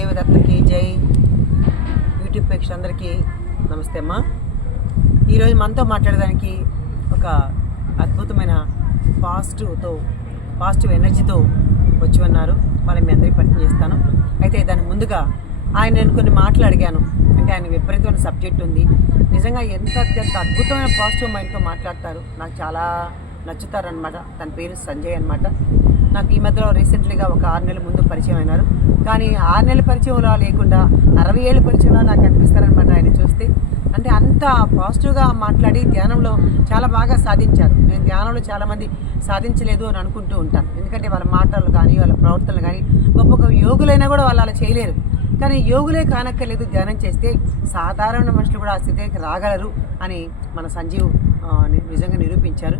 దేవదత్తకి జై. యూట్యూబ్ ప్రేక్షకులందరికీ నమస్తే అమ్మా. ఈరోజు మనతో మాట్లాడడానికి ఒక అద్భుతమైన పాజిటివ్తో పాజిటివ్ ఎనర్జీతో వచ్చి ఉన్నారు. వాళ్ళని మీ అందరికీ పరిచయం చేస్తాను. అయితే దాని ముందుగా ఆయన నేను కొన్ని మాటలు అడిగాను. అంటే ఆయన విపరీతమైన సబ్జెక్ట్ ఉంది. నిజంగా ఎంత అత్యంత అద్భుతమైన పాజిటివ్ మైండ్తో మాట్లాడతారు. నాకు చాలా నచ్చుతారనమాట తన పేరు సంజయ్ అనమాట నాకు ఈ మధ్యలో రీసెంట్లీగా ఒక ఆరు నెలల ముందు పరిచయం అయినారు. కానీ ఆరు నెలల పరిచయంలో లేకుండా అరవై ఏళ్ళ పరిచయంలో నాకు అనిపిస్తారనమాట ఆయన చూస్తే. అంటే అంత పాజిటివ్గా మాట్లాడి ధ్యానంలో చాలా బాగా సాధించారు. నేను ధ్యానంలో చాలామంది సాధించలేదు అని అనుకుంటూ ఉంటాను. ఎందుకంటే వాళ్ళ మాటలు కానీ వాళ్ళ ప్రవర్తనలు కానీ గొప్ప గొప్ప యోగులైనా కూడా వాళ్ళు అలా చేయలేరు. కానీ యోగులే కానక్కర్లేదు ధ్యానం చేస్తే సాధారణ మనుషులు కూడా ఆ స్థితికి రాగలరు అని మన సంజీవ్ నిజంగా నిరూపించారు.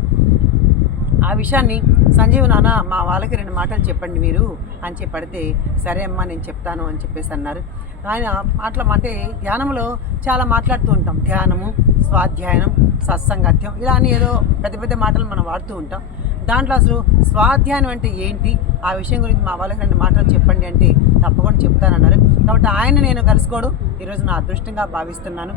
ఆ విషయాన్ని సంజీవ్ నాన్న మా వాళ్ళకి రెండు మాటలు చెప్పండి మీరు అని చెప్పడితే సరే అమ్మా నేను చెప్తాను అని చెప్పేసి అన్నారు. ఆయన మాటలు అంటే ధ్యానంలో చాలా మాట్లాడుతూ ఉంటాం. ధ్యానము స్వాధ్యాయనం సత్సంగత్యం ఇలా అని ఏదో పెద్ద పెద్ద మాటలు మనం వాడుతూ ఉంటాం. దాంట్లో అసలు స్వాధ్యాయం అంటే ఏంటి? ఆ విషయం గురించి మా వాళ్ళకి రెండు మాటలు చెప్పండి అంటే తప్పకుండా చెప్తానన్నారు. కాబట్టి ఆయన నేను కలుసుకోవడం ఈరోజు నా అదృష్టంగా భావిస్తున్నాను.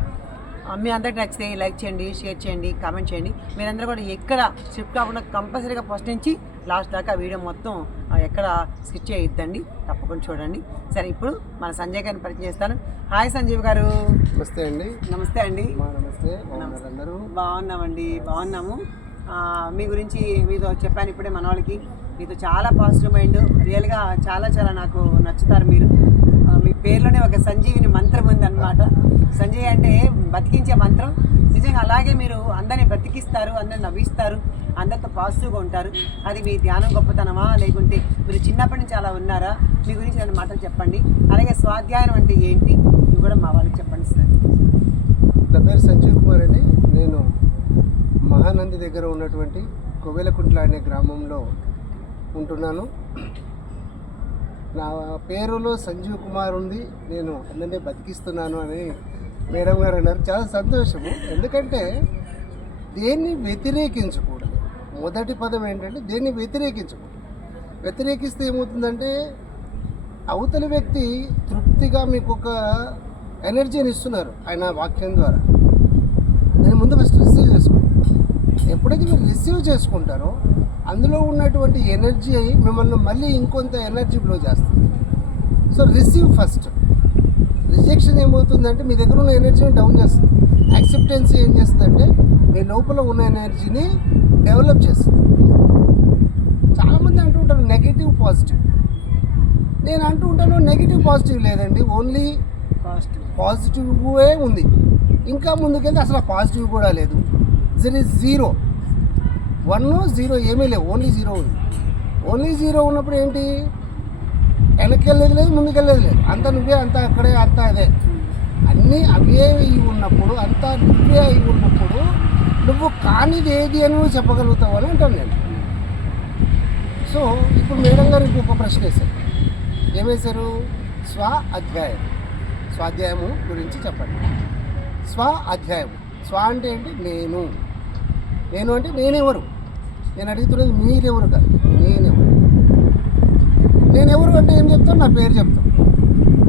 మీ అందరికి నచ్చితే లైక్ చేయండి షేర్ చేయండి కామెంట్ చేయండి. మీరందరూ కూడా ఎక్కడ స్క్రిప్ట్ కాకుండా కంపల్సరీగా ఫస్ట్ నుంచి లాస్ట్ దాకా వీడియో మొత్తం ఎక్కడ స్కిచ్ చేయొద్దండి. తప్పకుండా చూడండి. సరే ఇప్పుడు మన సంజయ్ గారిని పరిచయం చేస్తాను. హాయ్ సంజీవ్ గారు. నమస్తే అండి. నమస్తే అండి. నమస్తే బాగున్నామండి బాగున్నాము. మీ గురించి మీతో చెప్పాను ఇప్పుడే మన వాళ్ళకి. మీతో చాలా పాజిటివ్ మైండ్ రియల్గా చాలా చాలా నాకు నచ్చుతారు మీరు. మీ పేరులోనే ఒక సంజీవిని మంత్రం ఉంది అనమాట సంజయ్ అంటే బతికించే మంత్రం. నిజంగా అలాగే మీరు అందరిని బ్రతికిస్తారు అందరిని నవ్విస్తారు అందరితో పాజిటివ్గా ఉంటారు. అది మీ ధ్యానం గొప్పతనమా? లేకుంటే మీరు చిన్నప్పటి నుంచి అలా ఉన్నారా? మీ గురించి రెండు మాటలు చెప్పండి. అలాగే స్వాధ్యాయం అంటే ఏంటి? ఇవి కూడా మా వాళ్ళకి చెప్పండి సార్. నా పేరు సంజీవ్ కుమార్ అండి. నేను మహానంది దగ్గర ఉన్నటువంటి కొవెలకుంట్ల అనే గ్రామంలో ఉంటున్నాను. నా పేరులో సంజీవ్ కుమార్ ఉంది. నేను అందరినీ బతికిస్తున్నాను అని మేడం గారు అన్నారు చాలా సంతోషము. ఎందుకంటే దేన్ని వ్యతిరేకించకూడదు. మొదటి పదం ఏంటంటే దేన్ని వ్యతిరేకించకూడదు. వ్యతిరేకిస్తే ఏమవుతుందంటే అవతలి వ్యక్తి తృప్తిగా మీకు ఒక ఎనర్జీని ఇస్తున్నారు ఆయన వాక్యం ద్వారా. దాన్ని ముందు ఫస్ట్ రిసీవ్ చేసుకోండి. ఎప్పుడైతే మీరు రిసీవ్ చేసుకుంటారో అందులో ఉన్నటువంటి ఎనర్జీ మిమ్మల్ని మళ్ళీ ఇంకొంత ఎనర్జీ బ్లో చేస్తుంది. సో రిసీవ్ ఫస్ట్ రిజెక్షన్ ఏమవుతుందంటే మీ దగ్గర ఉన్న ఎనర్జీని డౌన్ చేస్తుంది. యాక్సెప్టెన్సీ ఏం చేస్తుందంటే మీ లోపల ఉన్న ఎనర్జీని డెవలప్ చేస్తుంది. చాలామంది అంటూ ఉంటారు నెగిటివ్ పాజిటివ్. నేను అంటూ ఉంటాను నెగిటివ్ పాజిటివ్ లేదండి ఓన్లీ పాజిటివ్. పాజిటివ్వే ఉంది. ఇంకా ముందుకెళ్తే అసలు పాజిటివ్ కూడా లేదు. జర్ ఇస్ జీరో వన్ జీరో ఏమీ లేవు ఓన్లీ జీరో ఉంది. ఓన్లీ జీరో ఉన్నప్పుడు ఏంటి? వెనక్కి లేదు ముందుకెళ్ళేది లేదు అంతా నువ్వే అంతా అక్కడే అంతా అదే. అన్నీ అవే అయి ఉన్నప్పుడు అంతా నువ్వే అయి ఉన్నప్పుడు నువ్వు కానిది ఏది అని నువ్వు చెప్పగలుగుతావు అని అంటాను నేను. సో ఇప్పుడు మేడం గారు ఇంకొక ప్రశ్న వేశారు. ఏమేశారు స్వ అధ్యాయం. స్వాధ్యాయము గురించి చెప్పండి. స్వ అధ్యాయం. స్వ అంటే ఏంటి? నేను. నేను అంటే నేనెవరు? నేను అడుగుతున్నది మీరెవరు కాదు. నేను ఎవరు అంటే ఏం చెప్తాను? నా పేరు చెప్తాను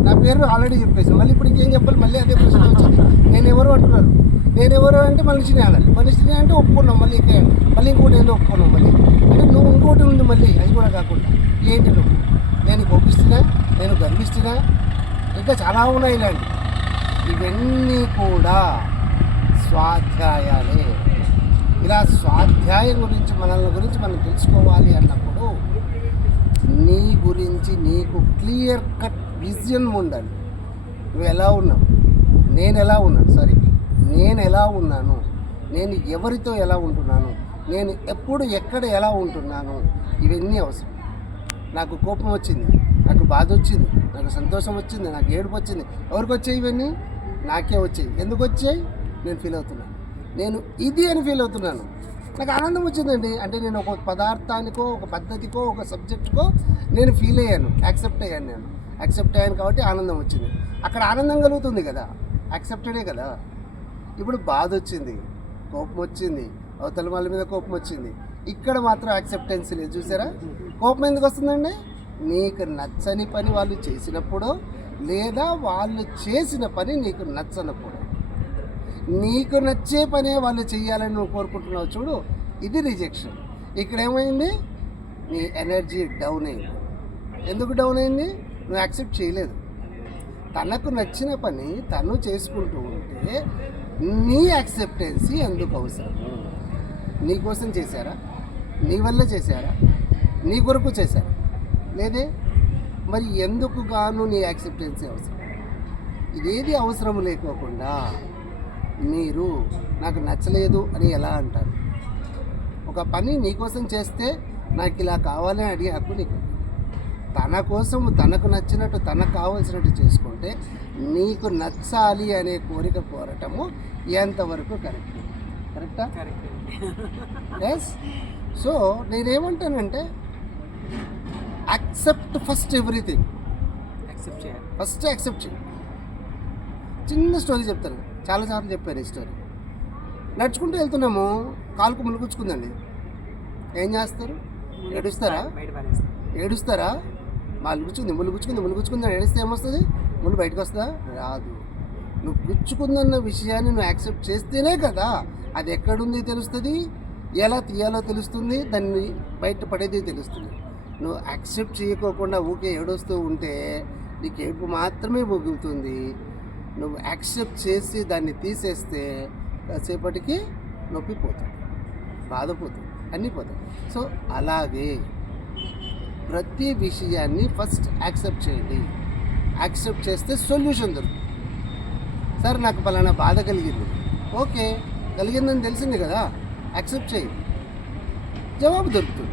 నా పేరు ఆల్రెడీ చెప్పేసాను మళ్ళీ ఇప్పుడు ఇంకేం చెప్పాలి? మళ్ళీ అదే ప్రశ్న వచ్చింది. నేను ఎవరు అంటున్నారు? నేను ఎవరు అంటే మనిషిని అనాలి మనిషిని అంటే ఒప్పుకున్నాం మళ్ళీ ఇక్కడ మళ్ళీ ఇంకోటి ఏందో ఒప్పుకున్నాం మళ్ళీ. అంటే నువ్వు ఇంకోటి ఉంది మళ్ళీ. అది కూడా కాకుండా. ఏంటి నువ్వు? నేను గొప్పిస్తున్నా నేను గర్విస్తున్నా. ఇంకా చాలా ఉన్నాయి ఇలాంటి. ఇవన్నీ కూడా స్వాధ్యాయాలే. ఇలా స్వాధ్యాయం గురించి మనల్ని గురించి మనం తెలుసుకోవాలి అన్నప్పుడు నీ గురించి నీకు క్లియర్ కట్ విజన్ ఉండాలి. నువ్వు ఎలా ఉన్నావు? నేను ఎలా ఉన్నాను? సారీ. నేను ఎలా ఉన్నాను? నేను ఎవరితో ఎలా ఉంటున్నాను? నేను ఎప్పుడు ఎక్కడ ఎలా ఉంటున్నాను? ఇవన్నీ అవసరం. నాకు కోపం వచ్చింది. నాకు బాధ వచ్చింది. నాకు సంతోషం వచ్చింది. నాకు ఏడుపు వచ్చింది. ఎవరికి వచ్చాయి ఇవన్నీ? నాకే వచ్చాయి. ఎందుకు వచ్చాయి? నేను ఫీల్ అవుతున్నాను. నేను ఇది అని ఫీల్ అవుతున్నాను. నాకు ఆనందం వచ్చిందండి. అంటే నేను ఒక పదార్థానికో ఒక పద్ధతికో ఒక సబ్జెక్టుకో నేను ఫీల్ అయ్యాను. యాక్సెప్ట్ అయ్యాను నేను. యాక్సెప్ట్ అయ్యాను కాబట్టి ఆనందం వచ్చింది. అక్కడ ఆనందం కలుగుతుంది కదా. యాక్సెప్టెడే కదా. ఇప్పుడు బాధ వచ్చింది. కోపం వచ్చింది. అవతల వాళ్ళ మీద కోపం వచ్చింది. ఇక్కడ మాత్రం యాక్సెప్టెన్స్ లేదు. చూసారా? కోపం ఎందుకు వస్తుందండి? నీకు నచ్చని పని వాళ్ళు చేసినప్పుడు లేదా వాళ్ళు చేసిన పని నీకు నచ్చనప్పుడు. నీకు నచ్చే పనే వాళ్ళు చేయాలని నువ్వు కోరుకుంటున్నావు చూడు ఇది రిజెక్షన్ ఇక్కడ ఏమైంది? నీ ఎనర్జీ డౌన్ అయింది. ఎందుకు డౌన్ అయింది? నువ్వు యాక్సెప్ట్ చేయలేదు. తనకు నచ్చిన పని తను చేసుకుంటూ ఉంటే నీ యాక్సెప్టెన్సీ ఎందుకు అవసరం? నీకోసం చేశారా? నీ వల్ల చేశారా? నీ కొరకు చేశారా? లేదే? మరి ఎందుకు గాను నీ యాక్సెప్టెన్సీ అవసరం? ఇదేది అవసరం లేకోకుండా మీరు నాకు నచ్చలేదు అని ఎలా అంటారు? ఒక పని నీకోసం చేస్తే నాకు ఇలా కావాలని అడిగే హక్కు నీకు. తన కోసం తనకు నచ్చినట్టు తనకు కావాల్సినట్టు చేసుకుంటే నీకు నచ్చాలి అనే కోరిక కోరటము ఎంతవరకు కరెక్ట్? కరెక్టా? ఎస్ సో నేనేమంటానంటే యాక్సెప్ట్ ఫస్ట్ ఎవ్రీథింగ్ యాక్సెప్ట్ చేయాలి. ఫస్ట్ యాక్సెప్ట్ చేయి చిన్న స్టోరీ చెప్తాను. చాలాసార్లు చెప్పాను ఈ స్టోరీ నడుచుకుంటూ వెళ్తున్నాము కాలుకు ములుగుచ్చుకుందండి ఏం చేస్తారు? ఏడుస్తారా? ఏడుస్తారా? మాలు ములుగుచ్చుకుంది ములుగుచ్చుకుంది అని ఏడిస్తే ఏమొస్తుంది? ముళ్ళు బయటకు వస్తుందా రాదు. నువ్వు గుచ్చుకుందన్న విషయాన్ని నువ్వు యాక్సెప్ట్ చేస్తేనే కదా అది ఎక్కడుంది తెలుస్తుంది? ఎలా తీయాలో తెలుస్తుంది? దాన్ని బయట పడేది తెలుస్తుంది. నువ్వు యాక్సెప్ట్ చేయకోకుండా ఊకే ఏడుస్తూ ఉంటే నీకు ఏడుపు మాత్రమే మొగులుతుంది నువ్వు యాక్సెప్ట్ చేసి దాన్ని తీసేస్తే కాసేపటికి నొప్పి పోతుంది బాధపోతుంది అన్నీ పోతాయి. సో అలాగే ప్రతి విషయాన్ని ఫస్ట్ యాక్సెప్ట్ చేయండి. యాక్సెప్ట్ చేస్తే సొల్యూషన్ దొరుకుతుంది. సార్ నాకు పలానా బాధ కలిగింది. ఓకే కలిగిందని తెలిసింది కదా యాక్సెప్ట్ చేయి. జవాబు దొరుకుతుంది.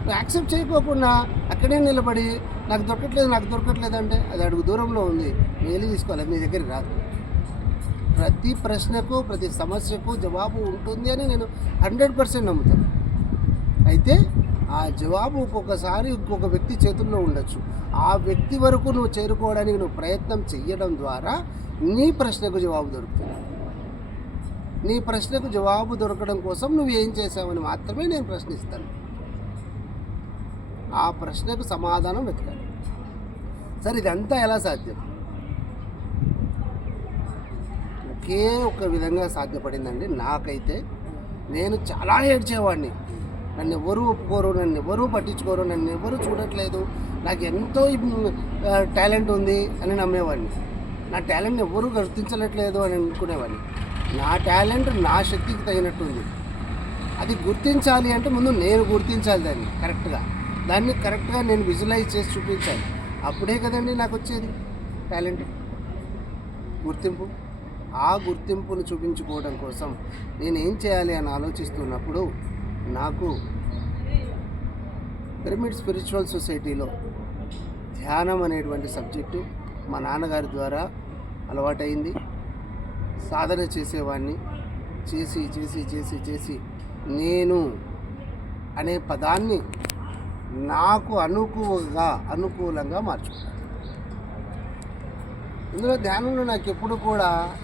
నువ్వు యాక్సెప్ట్ చేయకోకుండా అక్కడే నిలబడి నాకు దొరకట్లేదు నాకు దొరకట్లేదు అంటే అది అడుగు దూరంలో ఉంది. వేలు తీసుకోవాలి. మీ దగ్గరికి రాదు. ప్రతి ప్రశ్నకు ప్రతి సమస్యకు జవాబు ఉంటుంది అని నేను హండ్రెడ్ పర్సెంట్ నమ్ముతాను. అయితే ఆ జవాబు ఒక్కొక్కసారి ఇంకొక వ్యక్తి చేతుల్లో ఉండొచ్చు. ఆ వ్యక్తి వరకు నువ్వు చేరుకోవడానికి నువ్వు ప్రయత్నం చెయ్యడం ద్వారా నీ ప్రశ్నకు జవాబు దొరుకుతుంది. నీ ప్రశ్నకు జవాబు దొరకడం కోసం నువ్వు ఏం చేసావని మాత్రమే నేను ప్రశ్నిస్తాను. ఆ ప్రశ్నకు సమాధానం వెతకాలి. సరే ఇదంతా ఎలా సాధ్యం? ఒకే ఒక విధంగా సాధ్యపడిందండి. నాకైతే నేను చాలా ఏడ్చేవాడిని. నన్ను ఎవరు ఒప్పుకోరు నన్ను ఎవరు పట్టించుకోరు నన్ను ఎవరు చూడట్లేదు నాకు ఎంతో టాలెంట్ ఉంది అని నమ్మేవాడిని. నా టాలెంట్ ఎవరు గుర్తించట్లేదు అని అనుకునేవాడిని. నా టాలెంట్ నా శక్తికి తగినట్టుంది. అది గుర్తించాలి అంటే ముందు నేను గుర్తించాలి దాన్ని కరెక్ట్గా. దాన్ని కరెక్ట్గా నేను విజువలైజ్ చేసి చూపించాలి. అప్పుడే కదండి నాకు వచ్చేది టాలెంట్. గుర్తింపు. ఆ గుర్తింపును చూపించుకోవడం కోసం నేను ఏం చేయాలి అని ఆలోచిస్తున్నప్పుడు నాకు పిరమిడ్ స్పిరిచువల్ సొసైటీలో ధ్యానం అనేటువంటి సబ్జెక్టు మా నాన్నగారి ద్వారా అలవాటైంది. సాధన చేసేవాడిని చేసి చేసి చేసి చేసి నేను అనే పదాన్ని నాకు అనుకువగా అనుకూలంగా మార్చుకున్నాను. ఇందులో ధ్యానంలో నాకు ఎప్పుడు కూడా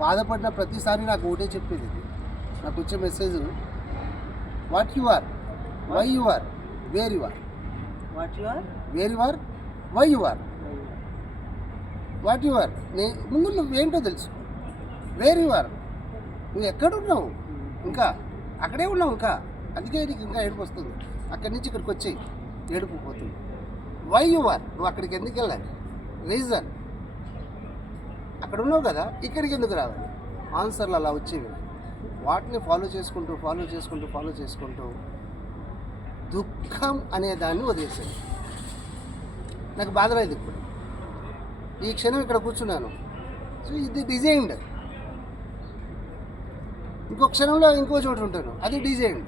బాధపడిన ప్రతిసారి నాకు ఒకటే చెప్పేది ఇది. నాకు వచ్చే message what you are why you are where you are what you are where you are why you are what you are నే ముందు నువ్వేంటో తెలుసు. వేర్ యు ఆర్ నువ్వు ఎక్కడున్నావు ఇంకా అక్కడే ఉన్నావు ఇంకా. అందుకే నీకు ఇంకా ఏడుపు వస్తుంది. అక్కడి నుంచి ఇక్కడికి వచ్చి ఏడుపు పోతుంది. వై యు ఆర్ నువ్వు అక్కడికి ఎందుకు వెళ్ళాలి? రీజన్ అక్కడ ఉన్నావు కదా ఇక్కడికి ఎందుకు రావాలి? ఆన్సర్లు అలా వచ్చేవి. వాటిని ఫాలో చేసుకుంటూ ఫాలో చేసుకుంటూ ఫాలో చేసుకుంటూ దుఃఖం అనే దాన్ని వదిలేసాను నాకు బాధ లేదు ఇప్పుడు. ఈ క్షణం ఇక్కడ కూర్చున్నాను. సో ఇది డిజైన్డ్ ఇంకో క్షణంలో ఇంకో చోట ఉంటాను. అది డిజైన్డ్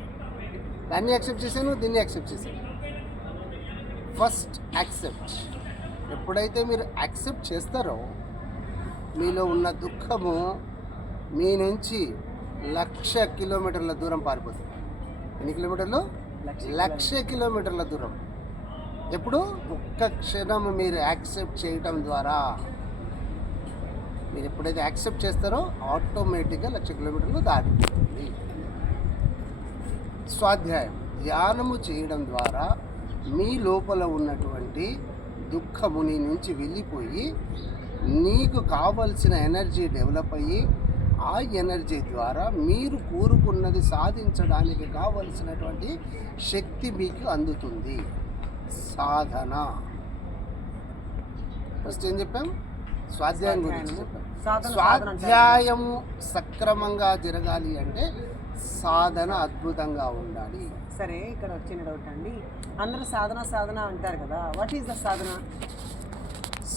దాన్ని యాక్సెప్ట్ చేశాను దీన్ని యాక్సెప్ట్ చేశాను. ఫస్ట్ యాక్సెప్ట్ ఎప్పుడైతే మీరు యాక్సెప్ట్ చేస్తారో మీలో ఉన్న దుఃఖము మీ నుంచి లక్ష కిలోమీటర్ల దూరం పారిపోతుంది. ఎన్ని కిలోమీటర్లు? లక్ష కిలోమీటర్ల దూరం. ఎప్పుడు? ఒక్క క్షణం మీరు యాక్సెప్ట్ చేయటం ద్వారా. మీరు ఎప్పుడైతే యాక్సెప్ట్ చేస్తారో ఆటోమేటిక్గా లక్ష కిలోమీటర్లు దాటిపోతుంది. స్వాధ్యాయం. ధ్యానము చేయడం ద్వారా మీ లోపల ఉన్నటువంటి దుఃఖము నీ నుంచి వెళ్ళిపోయి నీకు కావలసిన ఎనర్జీ డెవలప్ అయ్యి ఆ ఎనర్జీ ద్వారా మీరు కోరుకున్నది సాధించడానికి కావలసినటువంటి శక్తి మీకు అందుతుంది. సాధన. ఫస్ట్ ఏం చెప్పాం? స్వాధ్యాయం గురించి చెప్పాం. స్వాధ్యాయము సక్రమంగా జరగాలి అంటే సాధన అద్భుతంగా ఉండాలి. సరే ఇక్కడ వచ్చిన డౌట్ అండి. అందరూ సాధన సాధన అంటారు కదా. What is the sadhana?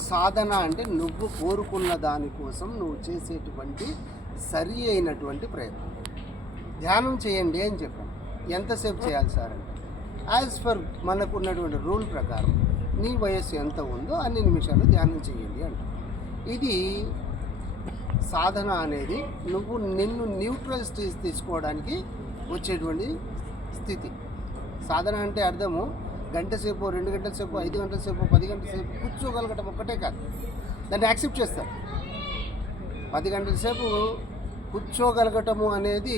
సాధన అంటే నువ్వు కోరుకున్న దానికోసం నువ్వు చేసేటువంటి సరి అయినటువంటి ప్రయత్నం. ధ్యానం చేయండి అని చెప్పాను. ఎంతసేపు చేయాలి సార్ అంటే? యాజ్ ఫర్ మనకు ఉన్నటువంటి రూల్ ప్రకారం నీ వయస్సు ఎంత ఉందో అన్ని నిమిషాలు ధ్యానం చేయండి అంట. ఇది సాధన అనేది నువ్వు నిన్ను న్యూట్రల్ స్టేజ్ తీసుకోవడానికి వచ్చేటువంటి స్థితి. సాధన అంటే అర్థము గంట సేపు రెండు గంటల సేపు ఐదు గంటల సేపు పది గంటల సేపు కూర్చోగలగటం ఒక్కటే కాదు. దాన్ని యాక్సెప్ట్ చేస్తారు. పది గంటల సేపు కూర్చోగలగటము అనేది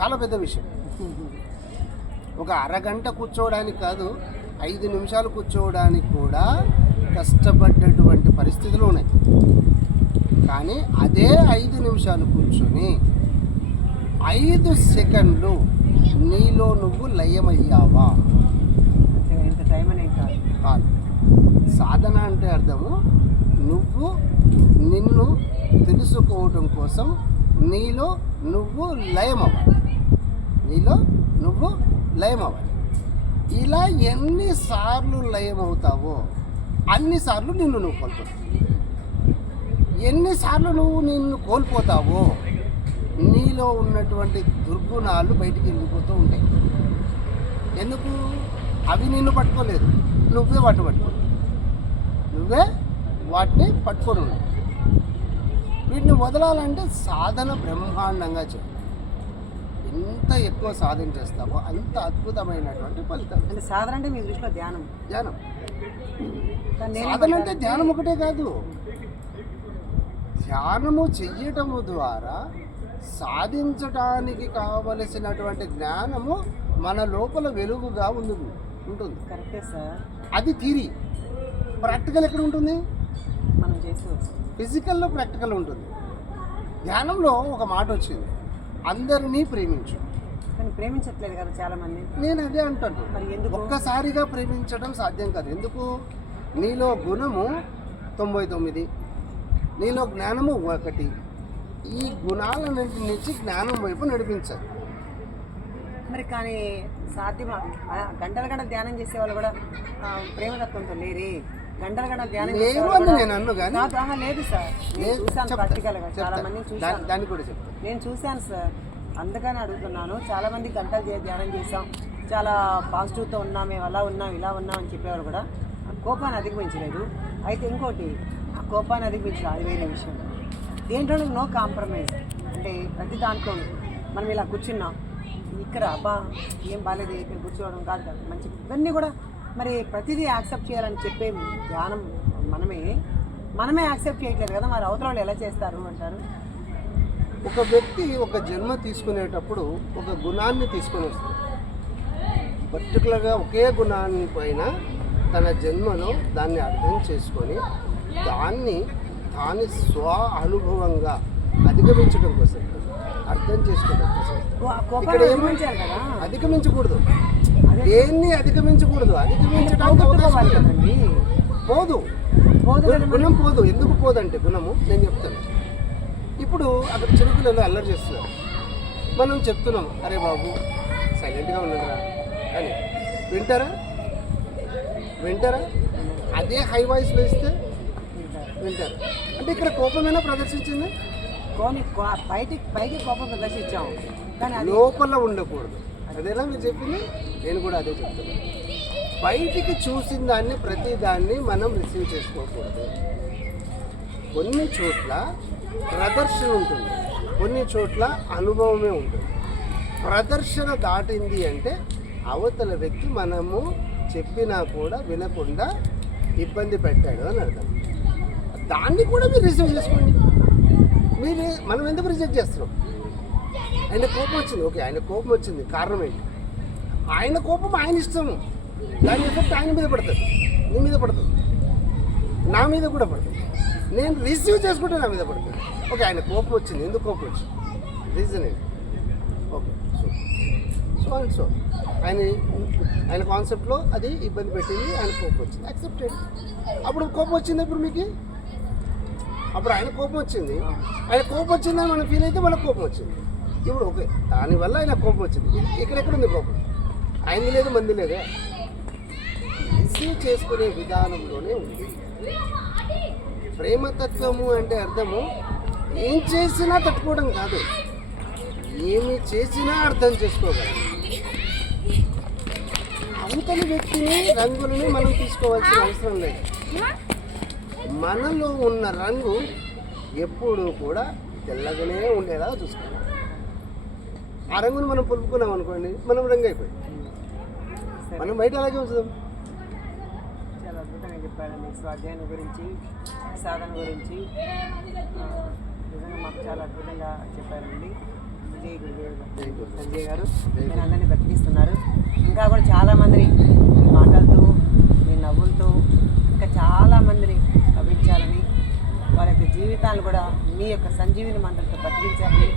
చాలా పెద్ద విషయం. ఒక అరగంట కూర్చోవడానికి కాదు ఐదు నిమిషాలు కూర్చోవడానికి కూడా కష్టపడ్డటువంటి పరిస్థితులు ఉన్నాయి. కానీ అదే ఐదు నిమిషాలు కూర్చొని ఐదు సెకండ్లు నీలో నువ్వు లయమయ్యావా? టైం అనేది కాదు. కాదు. సాధన అంటే అర్థము నువ్వు నిన్ను తెలుసుకోవటం కోసం నీలో నువ్వు లయమవ్వాలి. నీలో నువ్వు లయమవ్వాలి. ఇలా ఎన్నిసార్లు లయమవుతావో అన్నిసార్లు నిన్ను నువ్వు కోల్పోతావు. ఎన్నిసార్లు నువ్వు నిన్ను కోల్పోతావో నీలో ఉన్నటువంటి దుర్గుణాలు బయటికి వెళ్ళిపోతూ ఉంటాయి. ఎందుకు? అవి నిన్ను పట్టుకోలేదు. నువ్వే వాటిని పట్టుకో. నువ్వే వాటిని పట్టుకొని ఉన్నావు వీటిని వదలాలంటే సాధన బ్రహ్మాండంగా చేయాలి. ఎంత ఎక్కువ సాధన చేస్తావో అంత అద్భుతమైనటువంటి ఫలితం అంటే సాధన అంటే మీ దృష్టిలో ధ్యానం. ధ్యానం. సాధన అంటే ధ్యానం ఒకటే కాదు. ధ్యానము చెయ్యటము ద్వారా సాధించటానికి కావలసినటువంటి జ్ఞానము మన లోపల వెలుగుగా ఉంది ఉంటుంది. కరెక్టే సార్. అది థిరీ ప్రాక్టికల్ ఎక్కడ ఉంటుంది? మనం వస్తాం. ఫిజికల్లో ప్రాక్టికల్ ఉంటుంది. ధ్యానంలో ఒక మాట వచ్చింది. అందరినీ ప్రేమించు. కానీ ప్రేమించట్లేదు కదా చాలా మంది నేను అదే అంటాను. మరి ఎందుకు? ఒక్కసారిగా ప్రేమించడం సాధ్యం కాదు. ఎందుకు? నీలో గుణము తొంభై తొమ్మిది. నీలో జ్ఞానము ఒకటి. ఈ గుణాలన్నింటి నుంచి జ్ఞానం వైపు నడిపించాలి. మరి కానీ సాధ్యమా? గంటల గంట ధ్యానం చేసే వాళ్ళు కూడా ప్రేమతత్వంతో లేరే. గంటల గంట ధ్యానం నేను అన్ను లేదు సార్. నేను చూశాను చాలా. మందిని చూశాను. దాన్ని కూడా చెప్తాను నేను చూశాను సార్. అందుకని అడుగుతున్నాను చాలా మంది గంటలు ధ్యానం చేసాం చాలా పాజిటివ్తో ఉన్నాం మేము అలా ఉన్నాం ఇలా ఉన్నాం అని చెప్పేవారు కూడా. కోపాన్ని అధిగమించలేదు. అయితే ఇంకోటి ఆ కోపాన్ని అధిగమించడం అది వేరే విషయం. దేంట్లోనూ నో కాంప్రమైజ్. అంటే ప్రతి దాంట్లోనూ మనం ఇలా కూర్చున్నాం. ఇక్కడ అబ్బా ఏం బాగాలేదు ఇక్కడ కూర్చోవడం కాదు కదా మంచి ఇవన్నీ కూడా మరి ప్రతిదీ యాక్సెప్ట్ చేయాలని చెప్పే ధ్యానం మనమే. మనమే యాక్సెప్ట్ చేయట్లేదు కదా మరి అవతల వాళ్ళు ఎలా చేస్తారు అంటారు? ఒక వ్యక్తి ఒక జన్మ తీసుకునేటప్పుడు ఒక గుణాన్ని తీసుకొని వస్తాడు. పర్టికులర్గా ఒకే గుణాన్ని పైన తన జన్మలో దాన్ని అర్థం చేసుకొని దాన్ని దాని స్వ అనుభవంగా అధిగమించడం కోసం. అర్థం ఆ ఇక్కడ అధిగమించకూడదు. దేన్ని అధిగమించకూడదు? అధిగమించడానికి అవకాశం పోదు. గుణం పోదు. ఎందుకు పోదంటే గుణము? నేను చెప్తాను ఇప్పుడు అక్కడ చిన్నపిల్లలు అల్లరి చేస్తున్నారు. మనం చెప్తున్నాం అరే బాబు సైలెంట్గా ఉండదురా అని. వింటారా? వింటారా? అదే హై వాయిస్లో ఇస్తే వింటారు. అంటే ఇక్కడ కోపమైనా ప్రదర్శించింది? కోని బయటికి పైకి కోపం ప్రదర్శించాం. కానీ లోపల ఉండకూడదు. అదేనా మీరు చెప్పింది? నేను కూడా అదే చెప్తున్నాను బయటికి చూసిన దాన్ని ప్రతి దాన్ని మనం రిసీవ్ చేసుకోకూడదు. కొన్ని చోట్ల ప్రదర్శన ఉంటుంది. కొన్ని చోట్ల అనుభవమే ఉంటుంది. ప్రదర్శన దాటింది అంటే అవతల వ్యక్తి మనము చెప్పినా కూడా వినకుండా ఇబ్బంది పెట్టాడు అని అర్థం. దాన్ని కూడా మీరు రిసీవ్ చేసుకోండి. మీరు మనం ఎందుకు రిజెక్ట్ చేస్తున్నాం? ఆయన కోపం వచ్చింది. ఓకే ఆయన కోపం వచ్చింది. కారణం ఏంటి? ఆయన కోపం ఆయన ఇష్టము. దాని ఎఫెక్ట్ ఆయన మీద పడుతుంది. నీ మీద పడుతుంది. నా మీద కూడా పడుతుంది. నేను రిసీవ్ చేసుకుంటే నా మీద పడుతుంది. ఓకే ఆయన కోపం వచ్చింది. ఎందుకు కోపం వచ్చింది? రీజన్ ఏంటి? Okay so so and so ఆయన ఆయన కాన్సెప్ట్లో అది ఇబ్బంది పెట్టింది. ఆయన కోపం వచ్చింది. యాక్సెప్టెడ్ అప్పుడు కోపం వచ్చింది ఇప్పుడు మీకు? అప్పుడు ఆయన కోపం వచ్చింది. ఆయన కోపం వచ్చిందని మనం ఫీల్ అయితే మనకు కోపం వచ్చింది. ఇప్పుడు ఓకే దానివల్ల ఆయన కోపం వచ్చింది. ఇది ఇక్కడెక్కడ ఉంది కోపం? ఆయనది లేదు మంది లేదే. రిసీవ్ చేసుకునే విధానంలోనే ఉంది. ప్రేమతత్వము అంటే అర్థము ఏం చేసినా తట్టుకోవడం కాదు. ఏమి చేసినా అర్థం చేసుకోగలం. అవతలి వ్యక్తిని రంగులని మనం తీసుకోవాల్సిన అవసరం లేదు. మనలో ఉన్న రంగు ఎప్పుడూ కూడా తెల్లగానే ఉండేలా చూసుకోవాలి. ఆ రంగుని మనం పొలుపుకున్నాం అనుకోండి మనం రంగు అయిపోయి. సరే. మనం బయట అలాగే ఉంచుదాం? చాలా అద్భుతంగా చెప్పారండి. స్వాధ్యాయం గురించి సాధన గురించి నిజంగా మాకు చాలా అద్భుతంగా చెప్పారండి. విజయ్. సంజయ్ గారు మీరు అందరినీ బతికిస్తున్నారు ఇంకా కూడా చాలా మందిని మీ మాటలతో మీ నవ్వులతో ఇంకా చాలా మందిని వారి యొక్క జీవితాలను కూడా మీ యొక్క సంజీవిని మందులతో బతికించాలని